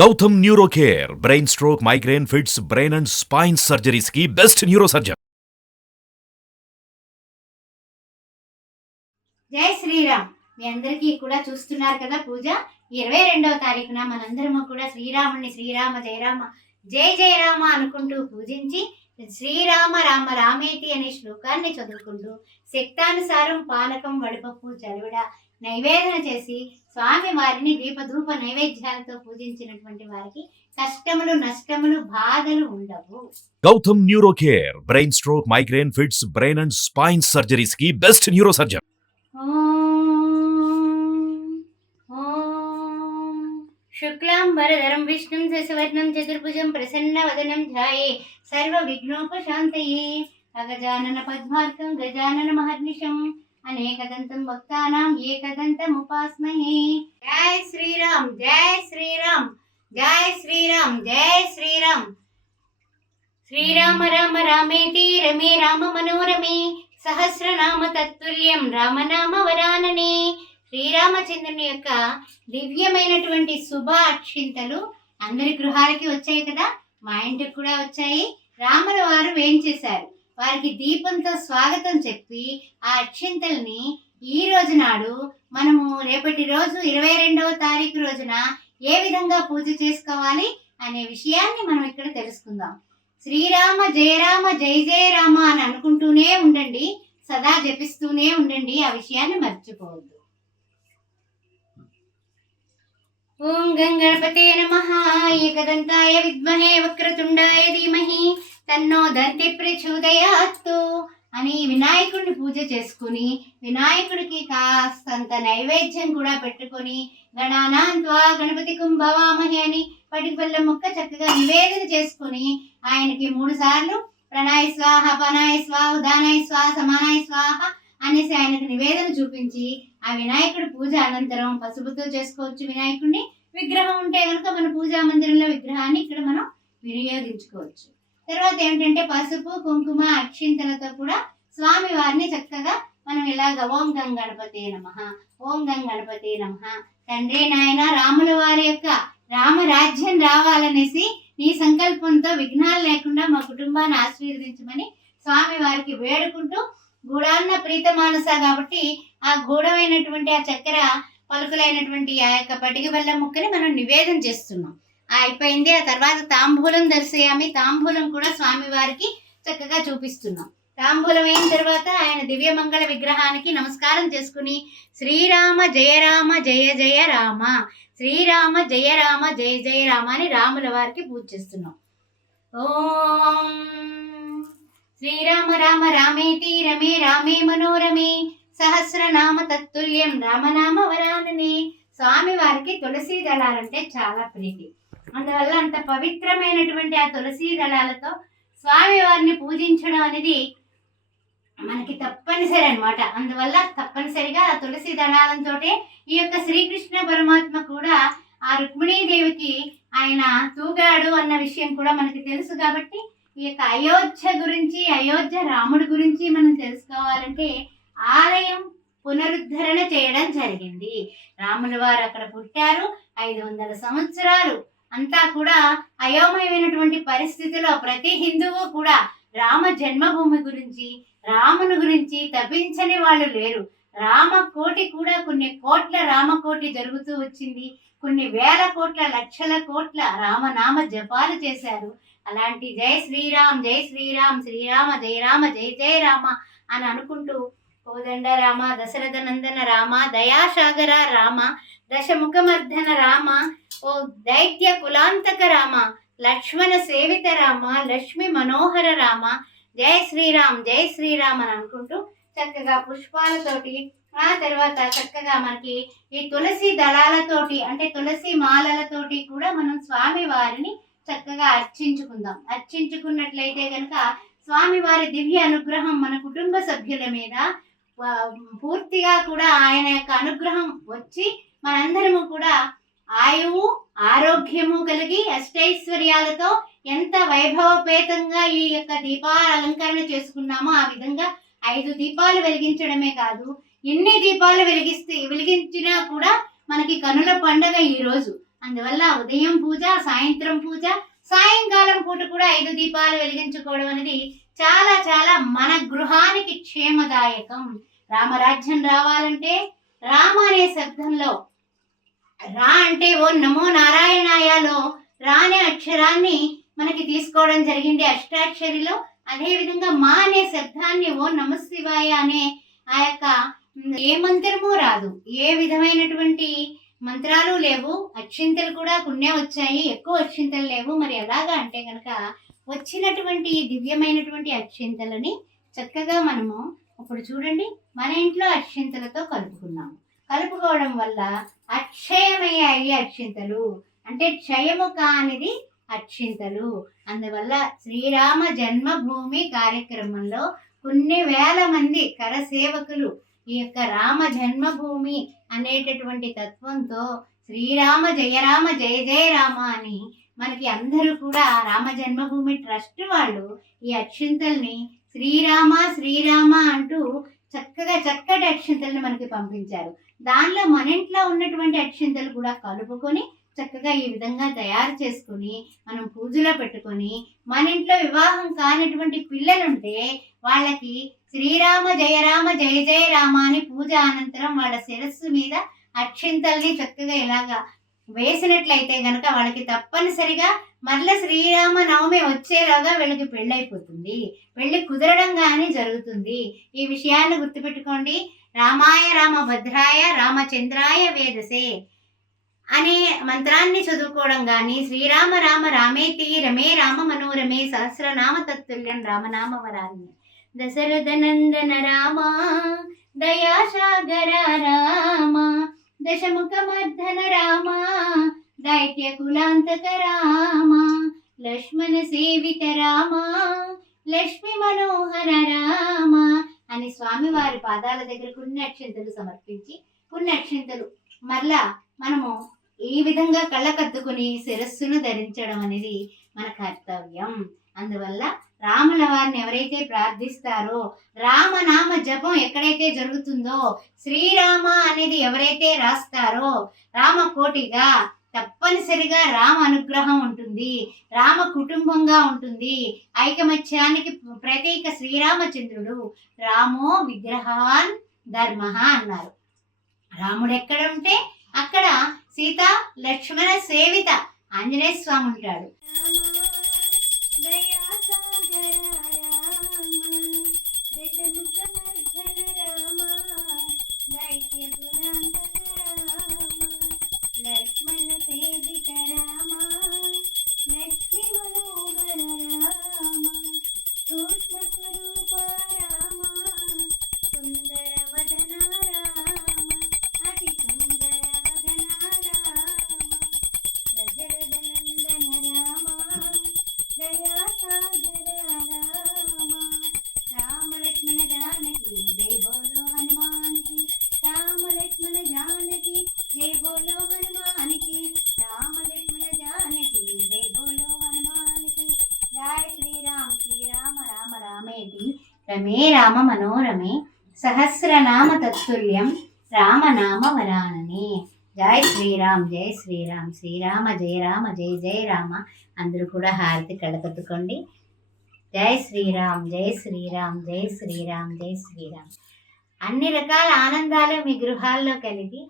Gautam neuro care brain stroke migraine fits brain and spine surgeries కి best neuro surgeon Jai Shriram మీ అందరికీ కూడా చూస్తున్నారు కదా పూజ ఇరవై రెండవ తారీఖున మనందరము కూడా శ్రీరాముని శ్రీరామ జయరామ జై జయరామ అనుకుంటూ పూజించి శ్రీరామ రామ రామేతి అనే శ్లోకాన్ని చదువుకుంటూ శక్తానుసారం పానకం వడిపప్పు చదివిడ నైవేదన చేసి స్వామి వారిని దీపధూప నైవేద్యాలతో పూజించినటువంటి వారికి కష్టములు నష్టములు బాధలు ఉండవు Gautam neuro care brain stroke migraine fits brain and spine surgeries కి బెస్ట్ న్యూరో సర్జన్ శుక్లాం వరధరం విష్ణుం శశివర్ణం చతుర్భుజం ప్రసన్న వదనం ధ్యాయే సర్వ విఘ్నోపశాంతయే అగజానన పద్మార్థం గజానన మహర్నిషం అనేకదంతం భక్తానాం ఏకదంతం ఉపాస్మహే జై శ్రీరామ్ జై శ్రీరామ్ జై శ్రీరామ్ జై శ్రీరామ్ శ్రీరామ రామ రామేతి రమే రామ మనోరమే సహస్రనామ తత్తుల్యం రామనామ వరాననే శ్రీరామచంద్రుని యొక్క దివ్యమైనటువంటి శుభ అక్షింతలు అందరి గృహాలకి వచ్చాయి కదా మా ఇంటికి కూడా వచ్చాయి రాముల వారు చేశారు వారికి దీపంతో స్వాగతం చెప్పి ఆ అక్షింతల్ని ఈ రోజు నాడు మనము రేపటి రోజు ఇరవై రెండవ తారీఖు రోజున ఏ విధంగా పూజ చేసుకోవాలి అనే విషయాన్ని మనం ఇక్కడ తెలుసుకుందాం శ్రీరామ జయరామ జయ జయ రామ అని అనుకుంటూనే ఉండండి సదా జపిస్తూనే ఉండండి ఆ విషయాన్ని మర్చిపోవద్దు ఓం గంగణపతే నమ ఏకదంతాయ విద్మహే వక్రతుండాయ ధీమహి తన్నో దంతి ప్రచోదయాత్తు అని వినాయకుడిని పూజ చేసుకుని వినాయకుడికి కాస్తంత నైవేద్యం కూడా పెట్టుకొని గణానాంత్వా గణపతి కుంభవామహి అని పటిపల్ల ముక్క చక్కగా నివేదన చేసుకుని ఆయనకి మూడు సార్లు ప్రణాయ స్వాహ పనాయ స్వాహ ఉదానాయ స్వాహ సమానాయ స్వాహ అనేసి ఆయనకు నివేదన చూపించి ఆ వినాయకుడి పూజ అనంతరం పసుపుతో చేసుకోవచ్చు వినాయకుడిని విగ్రహం ఉంటే కనుక మన పూజా మందిరంలో విగ్రహాన్ని ఇక్కడ మనం వినియోగించుకోవచ్చు తర్వాత ఏంటంటే పసుపు కుంకుమ అక్షింతలతో కూడా స్వామి వారిని చక్కగా మనం ఇలాగ ఓం గం గణపతి నమ ఓం గం గణపతి నమ తండ్రి నాయన రాముల వారి యొక్క రామరాజ్యం రావాలనేసి నీ సంకల్పంతో విఘ్నాలు లేకుండా మా కుటుంబాన్ని ఆశీర్వదించమని స్వామి వారికి వేడుకుంటూ గూడాన్న ప్రీత మానస కాబట్టి ఆ గూఢమైనటువంటి ఆ చక్కెర పలుకులైనటువంటి ఆ యొక్క పటిక బల్ల ముక్కని మనం నివేదన చేస్తున్నాం అయిపోయింది ఆ తర్వాత తాంబూలం దర్శయామి తాంబూలం కూడా స్వామివారికి చక్కగా చూపిస్తున్నాం తాంబూలం అయిన తర్వాత ఆయన దివ్యమంగళ విగ్రహానికి నమస్కారం చేసుకుని శ్రీరామ జయ రామ జయ జయ రామ శ్రీరామ జయ రామ జయ జయ రామ అని రాముల వారికి పూజ చేస్తున్నాం ఓం శ్రీరామ రామ రామేతి రమే రామే మనోరమే సహస్రనామ తత్తుల్యం రామనామ వరాననే స్వామివారికి తులసీ దళాలంటే చాలా ప్రీతి అందువల్ల అంత పవిత్రమైనటువంటి ఆ తులసి దళాలతో స్వామి వారిని పూజించడం అనేది మనకి తప్పనిసరి అనమాట అందువల్ల తప్పనిసరిగా ఆ తులసి దళాలతో ఈ యొక్క శ్రీకృష్ణ పరమాత్మ కూడా ఆ రుక్మిణీదేవికి ఆయన తూగాడు అన్న విషయం కూడా మనకి తెలుసు కాబట్టి ఈ యొక్క అయోధ్య గురించి అయోధ్య రాముడి గురించి మనం తెలుసుకోవాలంటే ఆలయం పునరుద్ధరణ చేయడం జరిగింది రాముల వారు అక్కడ పుట్టారు ఐదు వందల సంవత్సరాలు అంతా కూడా అయోమయమైనటువంటి పరిస్థితిలో ప్రతి హిందువు కూడా రామ జన్మభూమి గురించి రామును గురించి తప్పించని వాళ్ళు లేరు రామ కోటి కూడా కొన్ని కోట్ల రామ కోటి జరుగుతూ వచ్చింది కొన్ని వేల కోట్ల లక్షల కోట్ల రామనామ జపాలు చేశారు అలాంటి జై శ్రీరామ్ జై శ్రీరామ్ శ్రీరామ జై రామ జై జై రామ అని అనుకుంటూ కోదండ రామ దశరథ నందన రామ దయాసాగర రామ దశముఖమర్ధన రామ ఓ దైత్య కులాంతక రామ లక్ష్మణ సేవిత రామ లక్ష్మి మనోహర రామ జయ శ్రీరామ్ జయ శ్రీరామ్ అని అనుకుంటూ చక్కగా పుష్పాలతోటి ఆ తర్వాత చక్కగా మనకి ఈ తులసి దళాలతోటి అంటే తులసి మాలలతోటి కూడా మనం స్వామి వారిని చక్కగా అర్చించుకుందాం అర్చించుకున్నట్లయితే కనుక స్వామివారి దివ్య అనుగ్రహం మన కుటుంబ సభ్యుల మీద పూర్తిగా కూడా ఆయన యొక్క అనుగ్రహం వచ్చి మనందరము కూడా ఆయువు ఆరోగ్యము కలిగి అష్టైశ్వర్యాలతో ఎంత వైభవపేతంగా ఈ యొక్క దీపాల అలంకరణ చేసుకున్నామో ఆ విధంగా ఐదు దీపాలు వెలిగించడమే కాదు ఎన్ని దీపాలు వెలిగిస్తే వెలిగించినా కూడా మనకి కనుల పండగ ఈరోజు అందువల్ల ఉదయం పూజ సాయంత్రం పూజ పూట కూడా ఐదు దీపాలు వెలిగించుకోవడం అనేది చాలా చాలా మన గృహానికి క్షేమదాయకం రామరాజ్యం రావాలంటే రామ అనే శబ్దంలో రా అంటే ఓ నమో రా రానే అక్షరాన్ని మనకి తీసుకోవడం జరిగింది అష్టాక్షరిలో అదేవిధంగా మా అనే శబ్దాన్ని ఓ నమశివాయ అనే ఆ యొక్క ఏ మంత్రము రాదు ఏ విధమైనటువంటి మంత్రాలు లేవు అక్షింతలు కూడా కొన్నే వచ్చాయి ఎక్కువ అక్షింతలు లేవు మరి ఎలాగా అంటే కనుక వచ్చినటువంటి దివ్యమైనటువంటి అక్షింతలని చక్కగా మనము ఇప్పుడు చూడండి మన ఇంట్లో అక్షింతలతో కలుపుకున్నాము కలుపుకోవడం వల్ల అక్షయమయ్యాయి అక్షింతలు అంటే క్షయము కానిది అక్షింతలు అందువల్ల శ్రీరామ జన్మభూమి కార్యక్రమంలో కొన్ని వేల మంది కరసేవకులు ఈ యొక్క రామ జన్మభూమి అనేటటువంటి తత్వంతో శ్రీరామ జయరామ జయ జయ రామ అని మనకి అందరూ కూడా రామ జన్మభూమి ట్రస్ట్ వాళ్ళు ఈ అక్షింతల్ని శ్రీరామ శ్రీరామ అంటూ చక్కగా చక్కటి అక్షింతల్ని మనకి పంపించారు దానిలో మన ఇంట్లో ఉన్నటువంటి అక్షింతలు కూడా కలుపుకొని చక్కగా ఈ విధంగా తయారు చేసుకుని మనం పూజలో పెట్టుకొని మన ఇంట్లో వివాహం కానటువంటి పిల్లలుంటే వాళ్ళకి శ్రీరామ జయరామ జయ జయ రామ అని పూజ అనంతరం వాళ్ళ శిరస్సు మీద అక్షింతల్ని చక్కగా ఇలాగా వేసినట్లయితే గనక వాళ్ళకి తప్పనిసరిగా మరల శ్రీరామ నవమి వచ్చేలాగా వీళ్ళకి పెళ్ళైపోతుంది పెళ్ళి కుదరడం కానీ జరుగుతుంది ఈ విషయాన్ని గుర్తుపెట్టుకోండి రామాయ రామ భద్రాయ రామచంద్రాయ వేదసే అనే మంత్రాన్ని చదువుకోవడం కానీ శ్రీరామ రామ రామేతి రమే రామ మనోరమే సహస్రనామ తత్తుల్యం రామనామ వరాన్ని దశరథ నందన రామ దయాసాగర రామ దశముఖ మర్ధన రామ దైత్య కులాంతక రామ లక్ష్మణ సేవిత రామ లక్ష్మి మనోహర రామ అని స్వామి వారి పాదాల దగ్గర పుణ్యక్షింతలు సమర్పించి పుణ్యక్షింతలు మరలా మనము ఈ విధంగా కళ్ళ కద్దుకుని శిరస్సును ధరించడం అనేది మన కర్తవ్యం అందువల్ల రాముల వారిని ఎవరైతే ప్రార్థిస్తారో రామనామ జపం ఎక్కడైతే జరుగుతుందో శ్రీరామ అనేది ఎవరైతే రాస్తారో రామ కోటిగా తప్పనిసరిగా రామ అనుగ్రహం ఉంటుంది రామ కుటుంబంగా ఉంటుంది ఐకమత్యానికి ప్రత్యేక శ్రీరామచంద్రుడు రామో విగ్రహాన్ ధర్మ అన్నారు రాముడు ఎక్కడ ఉంటే అక్కడ సీత లక్ష్మణ సేవిత ఆంజనేయ స్వామి ఉంటాడు లక్ష్మణ సేవిత రామ రామేతి రమే రామ మనోరమే సహస్రనామ తత్తుల్యం రామనామ వరాననే జై శ్రీరామ్ జై శ్రీరామ్ శ్రీరామ జయ రామ జయ జయ రామ అందరూ కూడా హారతి కడకత్తుకోండి జై శ్రీరామ్ జై శ్రీరామ్ జై శ్రీరామ్ జై శ్రీరామ్ అన్ని రకాల ఆనందాలు మీ గృహాల్లో కలిగి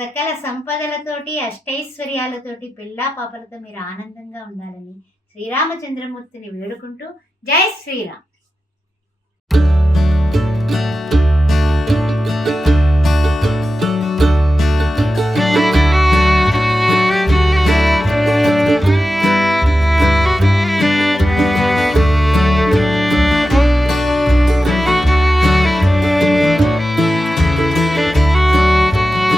సకల సంపదలతోటి అష్టైశ్వర్యాలతోటి పిల్లా పాపలతో మీరు ఆనందంగా ఉండాలని శ్రీరామచంద్రమూర్తిని వేడుకుంటూ జై శ్రీరామ్